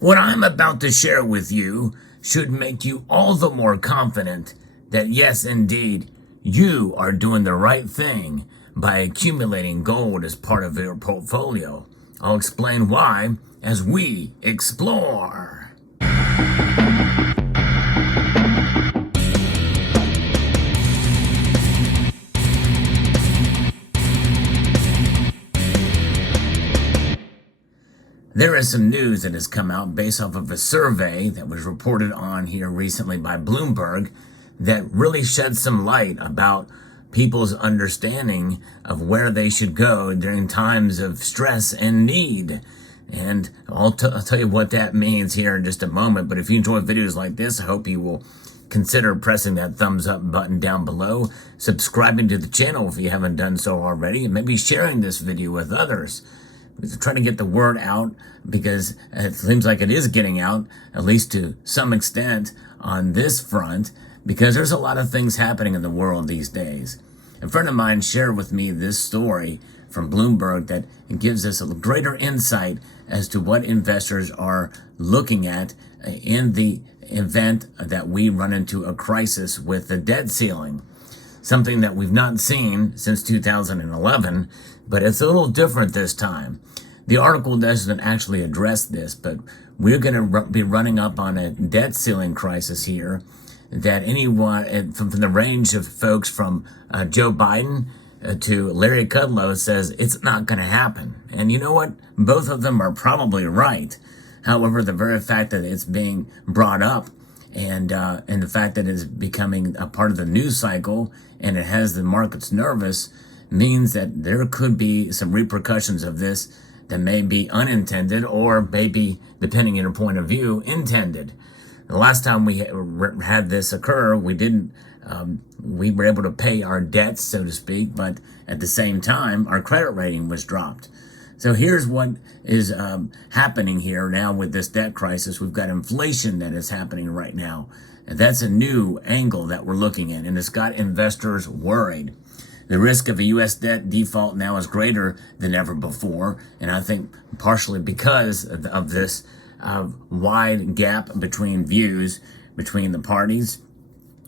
What I'm about to share with you should make you all the more confident that yes, indeed, you are doing the right thing by accumulating gold as part of your portfolio. I'll explain why as we explore. There is some news that has come out based off of a survey that was reported on here recently by Bloomberg that really sheds some light about people's understanding of where they should go during times of stress and need. And I'll tell you what that means here in just a moment. But if you enjoy videos like this, I hope you will consider pressing that thumbs up button down below, subscribing to the channel if you haven't done so already, and maybe sharing this video with others. Trying to get the word out because it seems like it is getting out, at least to some extent on this front, because there's a lot of things happening in the world these days. A friend of mine shared with me this story from Bloomberg that gives us a greater insight as to what investors are looking at in the event that we run into a crisis with the debt ceiling. Something that we've not seen since 2011, but it's a little different this time. The article doesn't actually address this, but we're going to be running up on a debt ceiling crisis here that anyone from the range of folks from Joe Biden to Larry Kudlow says it's not going to happen. And you know what? Both of them are probably right. However, the very fact that it's being brought up and the fact that it's becoming a part of the news cycle and it has the markets nervous means that there could be some repercussions of this that may be unintended or maybe, depending on your point of view, intended. The last time we had this occur, we were able to pay our debts, so to speak, but at the same time, our credit rating was dropped. So here's what is happening here now with this debt crisis. We've got inflation that is happening right now. And that's a new angle that we're looking at, and it's got investors worried. The risk of a U.S. debt default now is greater than ever before, and I think partially because of this wide gap between views between the parties.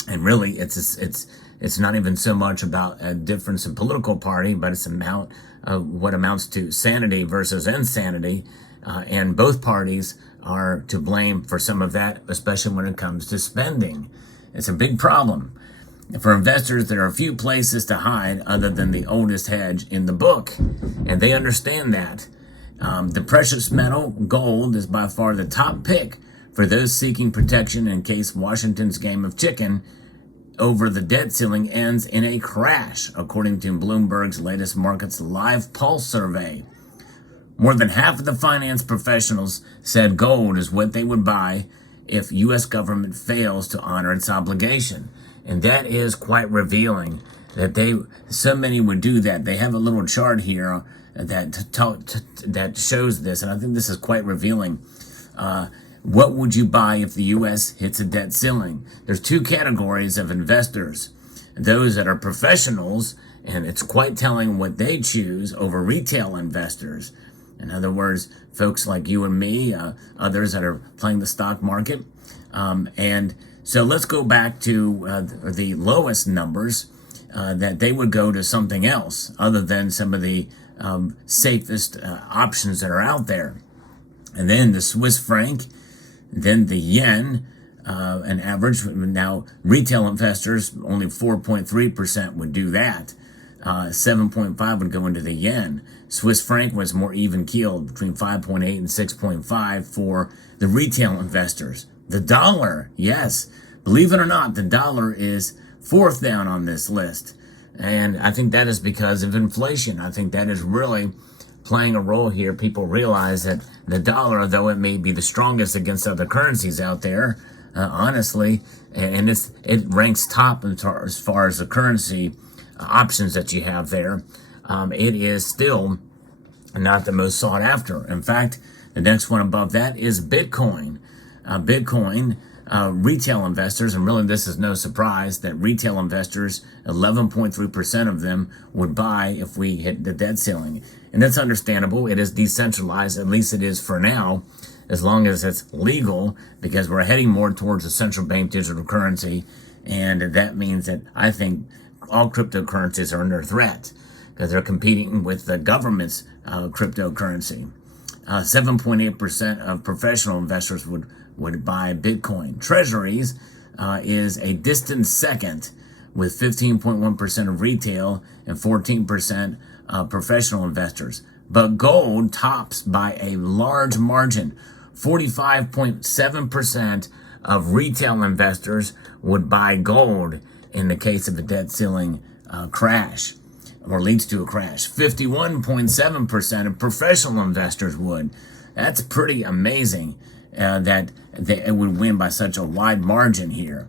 And really, it's not even so much about a difference in political party, but it's what amounts to sanity versus insanity, and both parties are to blame for some of that, especially when it comes to spending. It's a big problem. For investors, there are few places to hide other than the oldest hedge in the book, and they understand that. The precious metal, gold, is by far the top pick for those seeking protection in case Washington's game of chicken over the debt ceiling ends in a crash, according to Bloomberg's latest Markets Live Pulse survey. More than half of the finance professionals said gold is what they would buy if U.S. government fails to honor its obligation. And that is quite revealing that so many would do that. They have a little chart here that shows this, and I think this is quite revealing. What would you buy if the U.S. hits a debt ceiling? There's two categories of investors. Those that are professionals, and it's quite telling what they choose over retail investors. In other words, folks like you and me, others that are playing the stock market. And so let's go back to the lowest numbers, that they would go to something else other than some of the safest options that are out there. And then the Swiss franc, then the yen, an average. Now, retail investors, only 4.3% would do that. 7.5 would go into the yen. Swiss franc was more even keeled, between 5.8 and 6.5 for the retail investors. The dollar, yes, believe it or not, the dollar is fourth down on this list. And I think that is because of inflation. I think that is really playing a role here. People realize that the dollar, though it may be the strongest against other currencies out there, honestly, and it ranks top as far as the currency options that you have there, it is still not the most sought after. In fact, the next one above that is Bitcoin. Bitcoin, retail investors, and really this is no surprise that retail investors, 11.3% of them would buy if we hit the debt ceiling. And that's understandable. It is decentralized, at least it is for now. as long as it's legal, because we're heading more towards a central bank digital currency. And that means that I think all cryptocurrencies are under threat because they're competing with the government's cryptocurrency. 7.8% of professional investors would buy Bitcoin. Treasuries is a distant second, with 15.1% of retail and 14% professional investors. But gold tops by a large margin. 45.7% of retail investors would buy gold in the case of a debt ceiling crash, or leads to a crash. 51.7% of professional investors would. That's pretty amazing that it would win by such a wide margin here,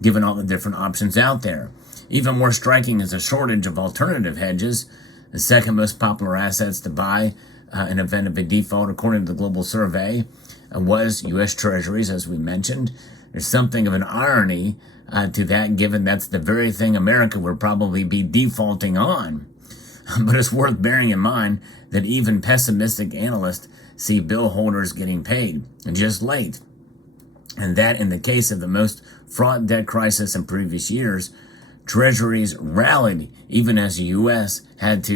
given all the different options out there. Even more striking is a shortage of alternative hedges. The second most popular assets to buy in event of a default, according to the global survey, was U.S. Treasuries, as we mentioned. There's something of an irony to that, given that's the very thing America would probably be defaulting on. But it's worth bearing in mind that even pessimistic analysts see bill holders getting paid just late. And that in the case of the most fraught debt crisis in previous years, Treasuries rallied even as the U.S. had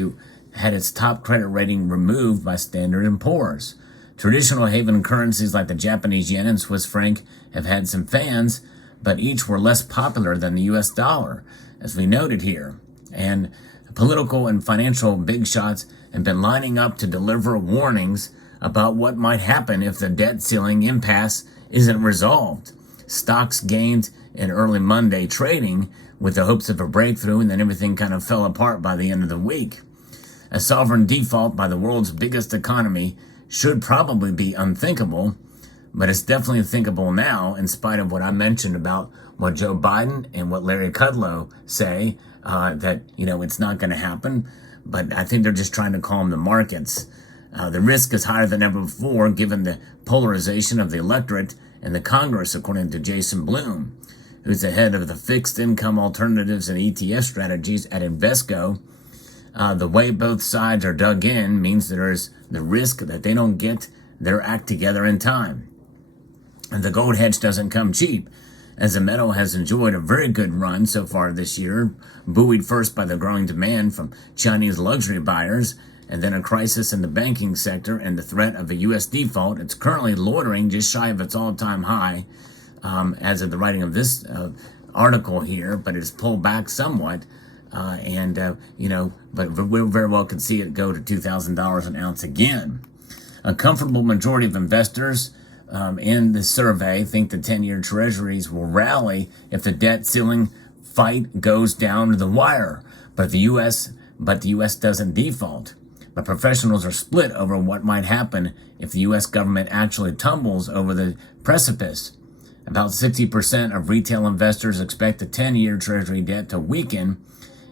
its top credit rating removed by Standard & Poor's. Traditional haven currencies like the Japanese yen and Swiss franc have had some fans, but each were less popular than the U.S. dollar, as we noted here. And political and financial big shots have been lining up to deliver warnings about what might happen if the debt ceiling impasse isn't resolved. Stocks gained in early Monday trading with the hopes of a breakthrough, and then everything kind of fell apart by the end of the week. A sovereign default by the world's biggest economy should probably be unthinkable, but it's definitely thinkable now, in spite of what I mentioned about what Joe Biden and what Larry Kudlow say, that, it's not going to happen. But I think they're just trying to calm the markets. The risk is higher than ever before, given the polarization of the electorate and the Congress, according to Jason Bloom, who's the head of the fixed income alternatives and ETF strategies at Invesco. The way both sides are dug in means there's the risk that they don't get their act together in time. And the gold hedge doesn't come cheap, as the metal has enjoyed a very good run so far this year, buoyed first by the growing demand from Chinese luxury buyers, and then a crisis in the banking sector and the threat of a U.S. default. It's currently loitering just shy of its all-time high as of the writing of this article here, but it's pulled back somewhat. But we very well could see it go to $2,000 an ounce again. A comfortable majority of investors in the survey think the 10-year treasuries will rally if the debt ceiling fight goes down to the wire, but the U.S. doesn't default. But professionals are split over what might happen if the U.S. government actually tumbles over the precipice. About 60% of retail investors expect the 10-year treasury debt to weaken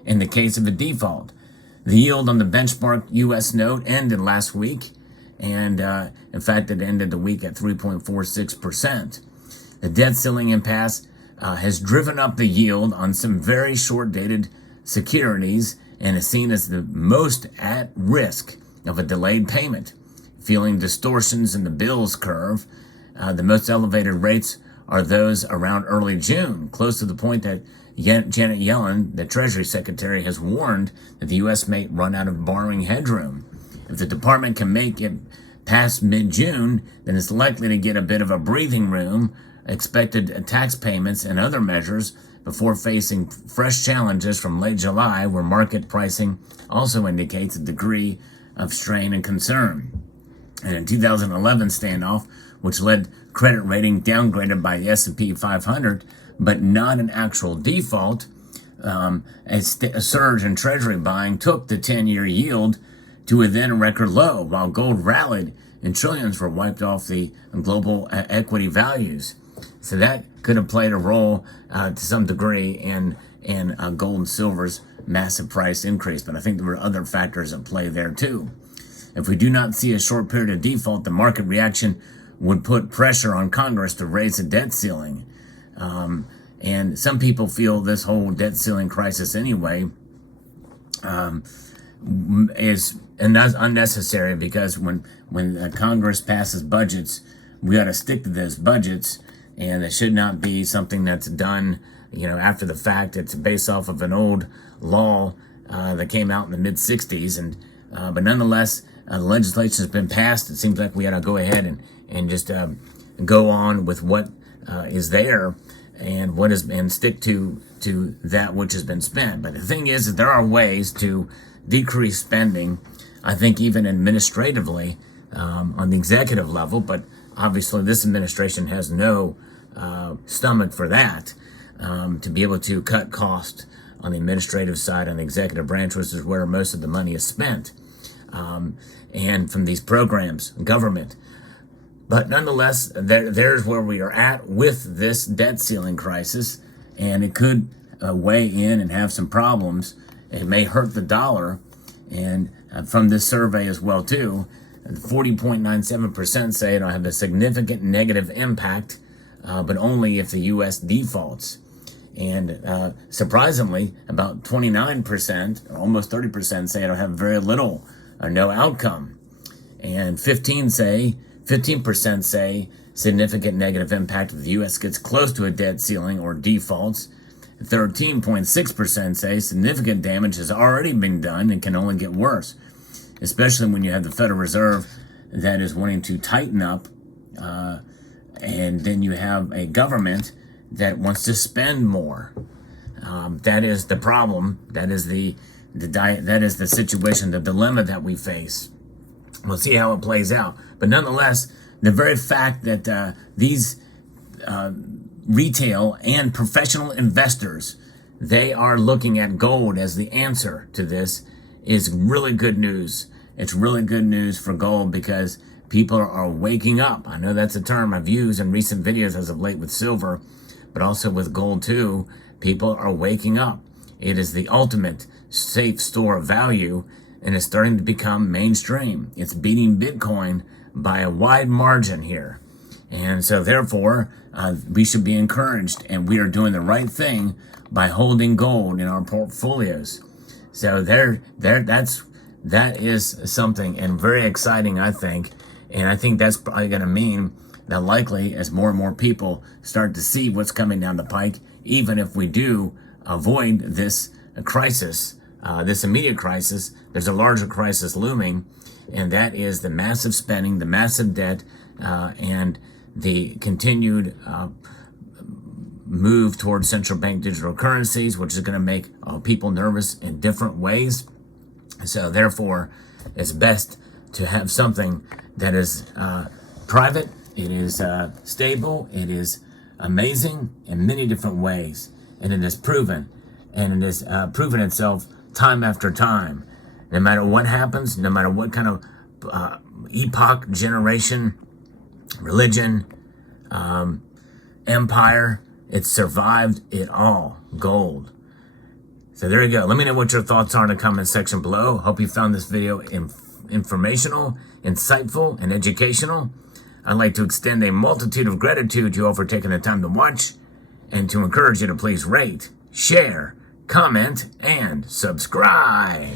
in the case of a default. The yield on the benchmark U.S. note ended last week, and in fact, it ended the week at 3.46%. The debt ceiling impasse has driven up the yield on some very short-dated securities and is seen as the most at risk of a delayed payment, feeling distortions in the bills curve. The most elevated rates are those around early June, close to the point that Janet Yellen, the Treasury Secretary, has warned that the U.S. may run out of borrowing headroom. If the department can make it past mid-June, then it's likely to get a bit of a breathing room, expected tax payments and other measures before facing fresh challenges from late July, where market pricing also indicates a degree of strain and concern. And in 2011 standoff, which led credit rating downgraded by the S&P 500, but not an actual default, a surge in treasury buying took the 10-year yield to a then record low, while gold rallied and trillions were wiped off the global equity values. So that could have played a role to some degree in gold and silver's massive price increase, but I think there were other factors at play there too. If we do not see a short period of default, the market reaction would put pressure on Congress to raise the debt ceiling. And some people feel this whole debt ceiling crisis anyway is unnecessary, because when Congress passes budgets we got to stick to those budgets, and it should not be something that's done, after the fact. It's based off of an old law that came out in the mid '60s, and but nonetheless, the legislation has been passed. It seems like we got to go ahead and just go on with what is there, and stick to that which has been spent. But the thing is that there are ways to decrease spending, I think, even administratively, on the executive level. But obviously this administration has no stomach for that, to be able to cut costs on the administrative side, on the executive branch, which is where most of the money is spent, and from these programs, government. But nonetheless, there's where we are at with this debt ceiling crisis, and it could weigh in and have some problems. It may hurt the dollar, and from this survey as well too, 40.97% say it'll have a significant negative impact, but only if the U.S. defaults. And surprisingly, about 29%, or almost 30%, say it'll have very little or no outcome, and 15% say significant negative impact if the U.S. gets close to a debt ceiling or defaults. 13.6% say significant damage has already been done and can only get worse, especially when you have the Federal Reserve that is wanting to tighten up, and then you have a government that wants to spend more. That is the problem. That is that is the situation, the dilemma that we face. We'll see how it plays out. But nonetheless, the very fact that these retail and professional investors, they are looking at gold as the answer to this, is really good news. It's really good news for gold, because people are waking up. I know that's a term I've used in recent videos as of late with silver, but also with gold too. People are waking up. It is the ultimate safe store of value, and it's starting to become mainstream. It's beating Bitcoin by a wide margin here. And so therefore, we should be encouraged, and we are doing the right thing by holding gold in our portfolios. So that is something, and very exciting, I think. And I think that's probably going to mean that likely, as more and more people start to see what's coming down the pike, even if we do avoid this crisis, this immediate crisis, there's a larger crisis looming, and that is the massive spending, the massive debt, and the continued move towards central bank digital currencies, which is going to make people nervous in different ways. So therefore, it's best to have something that is private, it is stable, it is amazing in many different ways, and it is proven, and it has proven itself time after time. No matter what happens, no matter what kind of epoch, generation, religion, empire, it's survived it all. Gold. So there you go. Let me know what your thoughts are in the comment section below. Hope you found this video informational, insightful, and educational. I'd like to extend a multitude of gratitude to you all for taking the time to watch, and to encourage you to please rate, share, comment, and subscribe.